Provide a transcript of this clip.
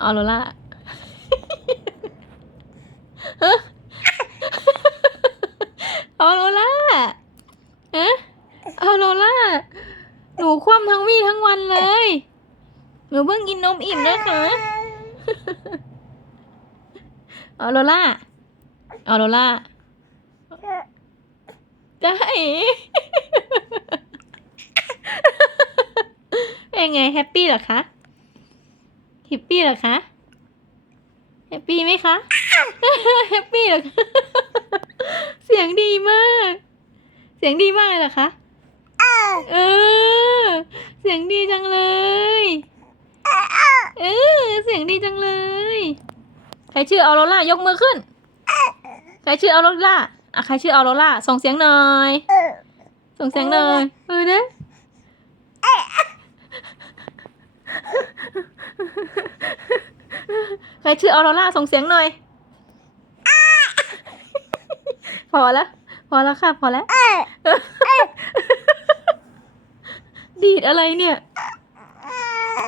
ออโรล่าออโรล่าฮะออโรล่า หนูคว่ำทั้งวี่ทั้งวันเลย หนูเพิ่งกินนมอิ่มนะคะออโรล่าออโรล่าได้เป็นไงแฮปปี้เหรอคะ แฮปปี้เหรอคะแฮปปี้ไหมคะแฮปปี้เหรอคะเสียงดีมาก เสียงดีมากเลยเหรอคะเออ เสียงดีจังเลยเออเสียงดีจังเลย ใครชื่อออโรล่ายกมือขึ้น ใครชื่อออโรล่าอะใครชื่อออโรล่าส่งเสียงหน่อยส่งเสียงหน่อยเออนะ ใครชื่อออโรล่าส่งเสียงหน่อย พอแล้ว พอแล้วค่ะ พอแล้ว ดีดอะไรเนี่ย